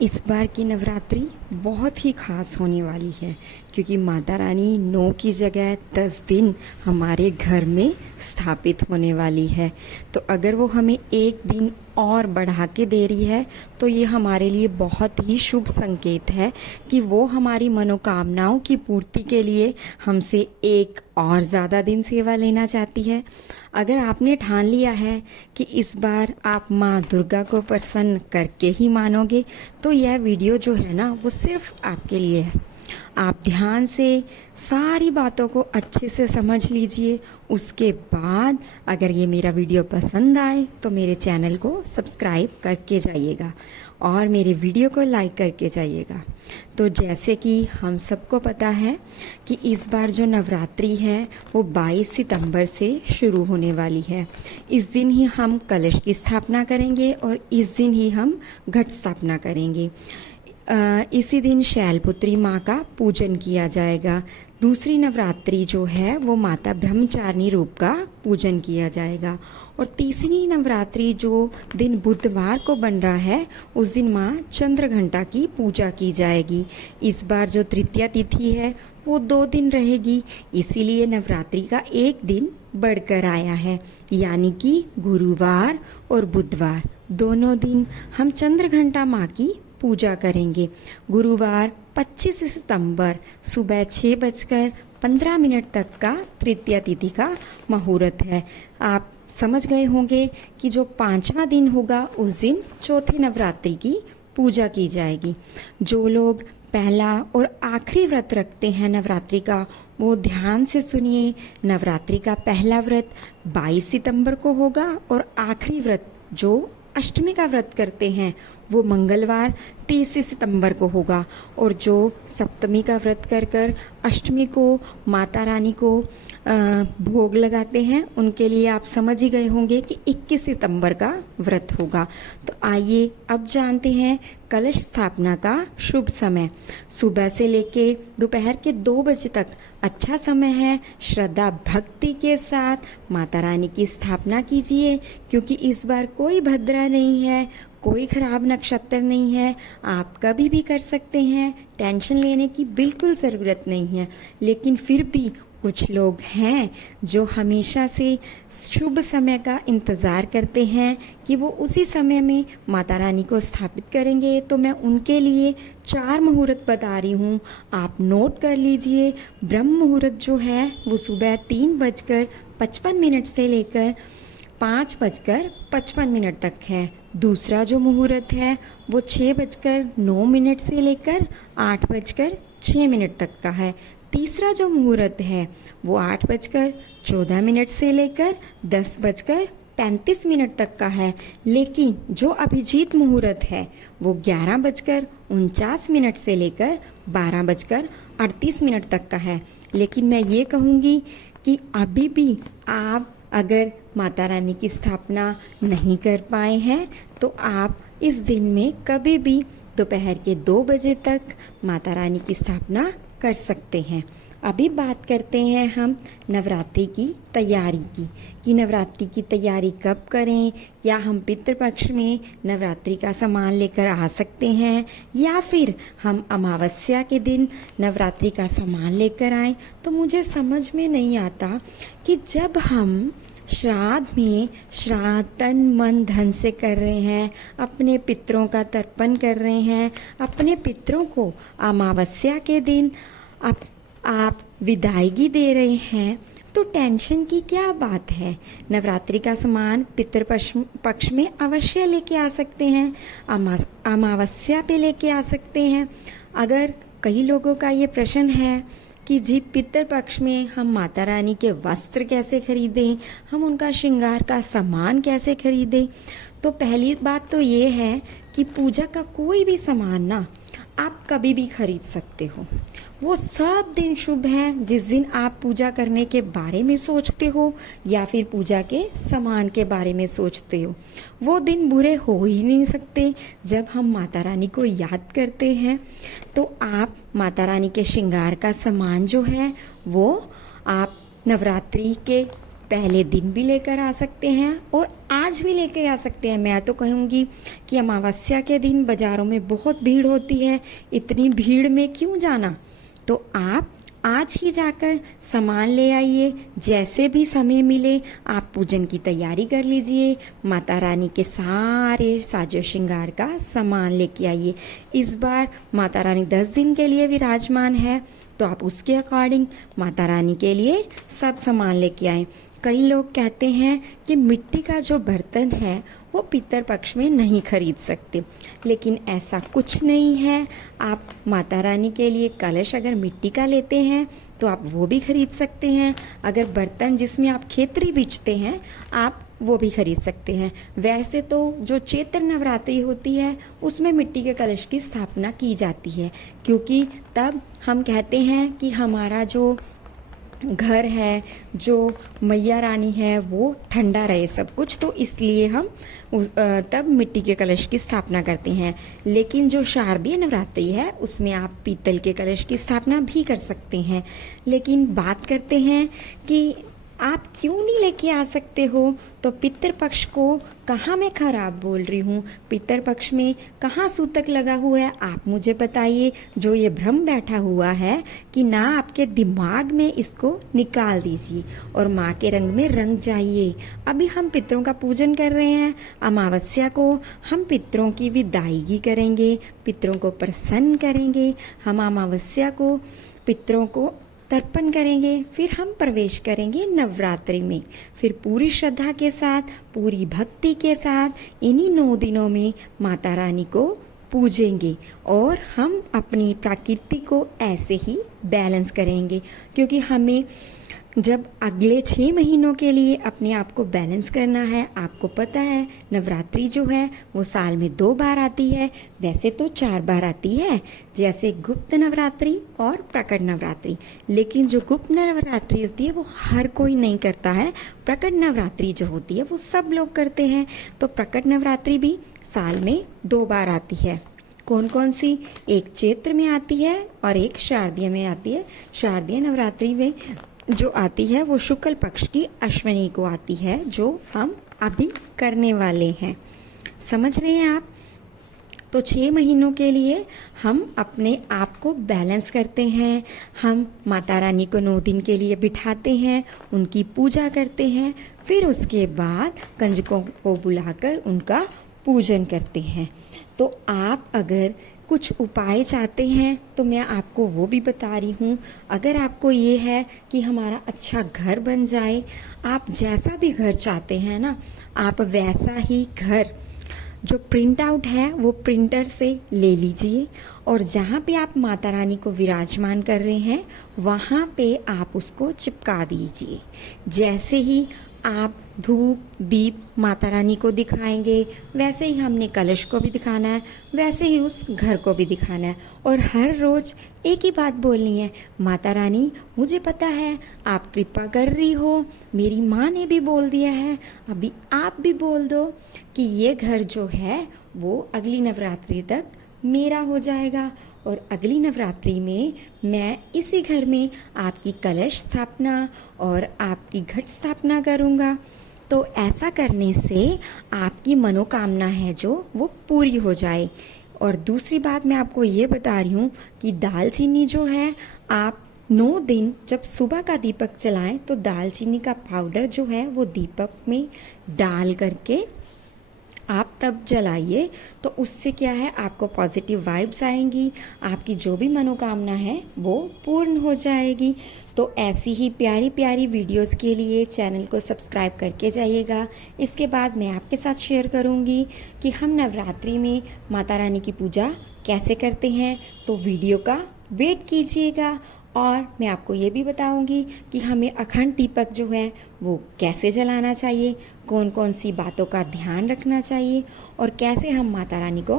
इस बार की नवरात्रि बहुत ही खास होने वाली है क्योंकि माता रानी 9 की जगह 10 दिन हमारे घर में स्थापित होने वाली है। तो अगर वो हमें एक दिन और बढ़ा के दे रही है तो ये हमारे लिए बहुत ही शुभ संकेत है कि वो हमारी मनोकामनाओं की पूर्ति के लिए हमसे एक और ज़्यादा दिन सेवा लेना चाहती है। अगर आपने ठान लिया है कि इस बार आप माँ दुर्गा को प्रसन्न करके ही मानोगे तो यह वीडियो जो है ना वो सिर्फ आपके लिए है। आप ध्यान से सारी बातों को अच्छे से समझ लीजिए। उसके बाद अगर ये मेरा वीडियो पसंद आए तो मेरे चैनल को सब्सक्राइब करके जाइएगा और मेरे वीडियो को लाइक करके जाइएगा। तो जैसे कि हम सबको पता है कि इस बार जो नवरात्रि है वो 22 सितंबर से शुरू होने वाली है। इस दिन ही हम कलश की स्थापना करेंगे और इस दिन ही हम घट स्थापना करेंगे। इसी दिन शैलपुत्री माँ का पूजन किया जाएगा। दूसरी नवरात्रि जो है वो माता ब्रह्मचारिणी रूप का पूजन किया जाएगा और तीसरी नवरात्रि जो दिन बुधवार को बन रहा है उस दिन माँ चंद्रघंटा की पूजा की जाएगी। इस बार जो तृतीया तिथि है वो 2 दिन रहेगी, इसीलिए नवरात्रि का एक दिन बढ़कर आया है, यानी कि गुरुवार और बुधवार दोनों दिन हम चंद्रघंटा माँ की पूजा करेंगे। गुरुवार 25 सितंबर सुबह 6:15 तक का तृतीया तिथि का मुहूर्त है। आप समझ गए होंगे कि जो 5वां दिन होगा उस दिन चौथी नवरात्रि की पूजा की जाएगी। जो लोग पहला और आखिरी व्रत रखते हैं नवरात्रि का वो ध्यान से सुनिए। नवरात्रि का पहला व्रत 22 सितंबर को होगा और आखिरी व्रत जो अष्टमी का व्रत करते हैं वो मंगलवार 30 सितंबर को होगा और जो सप्तमी का व्रत कर कर अष्टमी को माता रानी को भोग लगाते हैं उनके लिए आप समझ ही गए होंगे कि 21 सितंबर का व्रत होगा। तो आइए अब जानते हैं कलश स्थापना का शुभ समय। सुबह से लेके दोपहर के 2 बजे तक अच्छा समय है। श्रद्धा भक्ति के साथ माता रानी की स्थापना कीजिए क्योंकि इस बार कोई भद्रा नहीं है, कोई खराब नक्षत्र नहीं है। आप कभी भी कर सकते हैं, टेंशन लेने की बिल्कुल ज़रूरत नहीं है। लेकिन फिर भी कुछ लोग हैं जो हमेशा से शुभ समय का इंतज़ार करते हैं कि वो उसी समय में माता रानी को स्थापित करेंगे। तो मैं उनके लिए 4 मुहूर्त बता रही हूँ, आप नोट कर लीजिए। ब्रह्म मुहूर्त जो है वो सुबह 3:55 से लेकर 5:55 तक है। दूसरा जो मुहूर्त है वो 6:09 से लेकर 8:06 तक का है। तीसरा जो मुहूर्त है वो 8:14 से लेकर 10:35 तक का है। लेकिन जो अभिजीत मुहूर्त है वो 11:49 से लेकर 12:38 तक का है। लेकिन मैं ये कहूँगी कि अभी भी आप अगर माता रानी की स्थापना नहीं कर पाए हैं तो आप इस दिन में कभी भी दोपहर के 2 बजे तक माता रानी की स्थापना कर सकते हैं। अभी बात करते हैं हम नवरात्रि की तैयारी की कि नवरात्रि की तैयारी कब करें। क्या हम पितृपक्ष में नवरात्रि का सामान लेकर आ सकते हैं या फिर हम अमावस्या के दिन नवरात्रि का सामान लेकर आएं। तो मुझे समझ में नहीं आता कि जब हम श्राद्ध में श्राद्ध तन मन धन से कर रहे हैं, अपने पितरों का तर्पण कर रहे हैं, अपने पितरों को अमावस्या के दिन आप विदायगी दे रहे हैं तो टेंशन की क्या बात है। नवरात्रि का सामान पितृपक्ष में अवश्य लेके आ सकते हैं, अमावस्या पे लेके आ सकते हैं। अगर कई लोगों का ये प्रश्न है कि जी पितृपक्ष में हम माता रानी के वस्त्र कैसे खरीदें, हम उनका श्रृंगार का सामान कैसे खरीदें, तो पहली बात तो ये है कि पूजा का कोई भी सामान ना आप कभी भी खरीद सकते हो। वो सब दिन शुभ है जिस दिन आप पूजा करने के बारे में सोचते हो या फिर पूजा के सामान के बारे में सोचते हो। वो दिन बुरे हो ही नहीं सकते जब हम माता रानी को याद करते हैं। तो आप माता रानी के श्रृंगार का सामान जो है वो आप नवरात्रि के पहले दिन भी लेकर आ सकते हैं और आज भी लेकर आ सकते हैं। मैं तो कहूँगी कि अमावस्या के दिन बाज़ारों में बहुत भीड़ होती है, इतनी भीड़ में क्यों जाना। तो आप आज ही जाकर सामान ले आइए, जैसे भी समय मिले आप पूजन की तैयारी कर लीजिए, माता रानी के सारे साजो श्रृंगार का सामान लेके आइए। इस बार माता रानी 10 दिन के लिए विराजमान है, तो आप उसके अकॉर्डिंग माता रानी के लिए सब सामान लेके आएं। कई लोग कहते हैं कि मिट्टी का जो बर्तन है वो पितर पक्ष में नहीं खरीद सकते, लेकिन ऐसा कुछ नहीं है। आप माता रानी के लिए कलश अगर मिट्टी का लेते हैं तो आप वो भी खरीद सकते हैं। अगर बर्तन जिसमें आप खेतरी बीजते हैं आप वो भी खरीद सकते हैं। वैसे तो जो चैत्र नवरात्रि होती है उसमें मिट्टी के कलश की स्थापना की जाती है, क्योंकि तब हम कहते हैं कि हमारा जो घर है, जो मैया रानी है, वो ठंडा रहे सब कुछ, तो इसलिए हम तब मिट्टी के कलश की स्थापना करते हैं। लेकिन जो शारदीय नवरात्रि है उसमें आप पीतल के कलश की स्थापना भी कर सकते हैं। लेकिन बात करते हैं कि आप क्यों नहीं लेके आ सकते हो, तो पितृपक्ष को कहाँ मैं खराब बोल रही हूँ, पितृपक्ष में कहाँ सूतक लगा हुआ है, आप मुझे बताइए। जो ये भ्रम बैठा हुआ है कि ना, आपके दिमाग में इसको निकाल दीजिए और माँ के रंग में रंग जाइए। अभी हम पितरों का पूजन कर रहे हैं, अमावस्या को हम पितरों की विदाईगी करेंगे, पितरों को प्रसन्न करेंगे। हम अमावस्या को पितरों को तर्पण करेंगे, फिर हम प्रवेश करेंगे नवरात्रि में। फिर पूरी श्रद्धा के साथ, पूरी भक्ति के साथ इन्हीं 9 दिनों में माता रानी को पूजेंगे और हम अपनी प्रकृति को ऐसे ही बैलेंस करेंगे, क्योंकि हमें जब अगले 6 महीनों के लिए अपने आप को बैलेंस करना है। आपको पता है नवरात्रि जो है वो साल में 2 बार आती है, वैसे तो 4 बार आती है, जैसे गुप्त नवरात्रि और प्रकट नवरात्रि। लेकिन जो गुप्त नवरात्रि होती है वो हर कोई नहीं करता है, प्रकट नवरात्रि जो होती है वो सब लोग करते हैं। तो प्रकट नवरात्रि भी साल में 2 बार आती है। कौन कौन सी? एक चैत्र में आती है और एक शारदीय में आती है। शारदीय नवरात्रि में जो आती है वो शुक्ल पक्ष की अश्विनी को आती है, जो हम अभी करने वाले हैं। समझ रहे हैं आप? तो 6 महीनों के लिए हम अपने आप को बैलेंस करते हैं। हम माता रानी को 9 दिन के लिए बिठाते हैं, उनकी पूजा करते हैं, फिर उसके बाद कंजकों को बुलाकर उनका पूजन करते हैं। तो आप अगर कुछ उपाय चाहते हैं तो मैं आपको वो भी बता रही हूँ। अगर आपको ये है कि हमारा अच्छा घर बन जाए, आप जैसा भी घर चाहते हैं ना, आप वैसा ही घर जो प्रिंट आउट है वो प्रिंटर से ले लीजिए और जहाँ पे आप माता रानी को विराजमान कर रहे हैं वहाँ पे आप उसको चिपका दीजिए। जैसे ही आप धूप दीप माता रानी को दिखाएंगे, वैसे ही हमने कलश को भी दिखाना है, वैसे ही उस घर को भी दिखाना है। और हर रोज़ एक ही बात बोलनी है, माता रानी मुझे पता है आप कृपा कर रही हो, मेरी माँ ने भी बोल दिया है, अभी आप भी बोल दो कि ये घर जो है वो अगली नवरात्रि तक मेरा हो जाएगा और अगली नवरात्रि में मैं इसी घर में आपकी कलश स्थापना और आपकी घट स्थापना करूँगा। तो ऐसा करने से आपकी मनोकामना है जो वो पूरी हो जाए। और दूसरी बात मैं आपको ये बता रही हूँ कि दालचीनी जो है, आप 9 दिन जब सुबह का दीपक जलाएं तो दालचीनी का पाउडर जो है वो दीपक में डाल करके आप तब जलाइए। तो उससे क्या है, आपको पॉजिटिव वाइब्स आएंगी, आपकी जो भी मनोकामना है वो पूर्ण हो जाएगी। तो ऐसी ही प्यारी प्यारी वीडियोस के लिए चैनल को सब्सक्राइब करके जाइएगा। इसके बाद मैं आपके साथ शेयर करूंगी कि हम नवरात्रि में माता रानी की पूजा कैसे करते हैं, तो वीडियो का वेट कीजिएगा। और मैं आपको ये भी बताऊंगी कि हमें अखंड दीपक जो है वो कैसे जलाना चाहिए, कौन कौन सी बातों का ध्यान रखना चाहिए और कैसे हम माता रानी को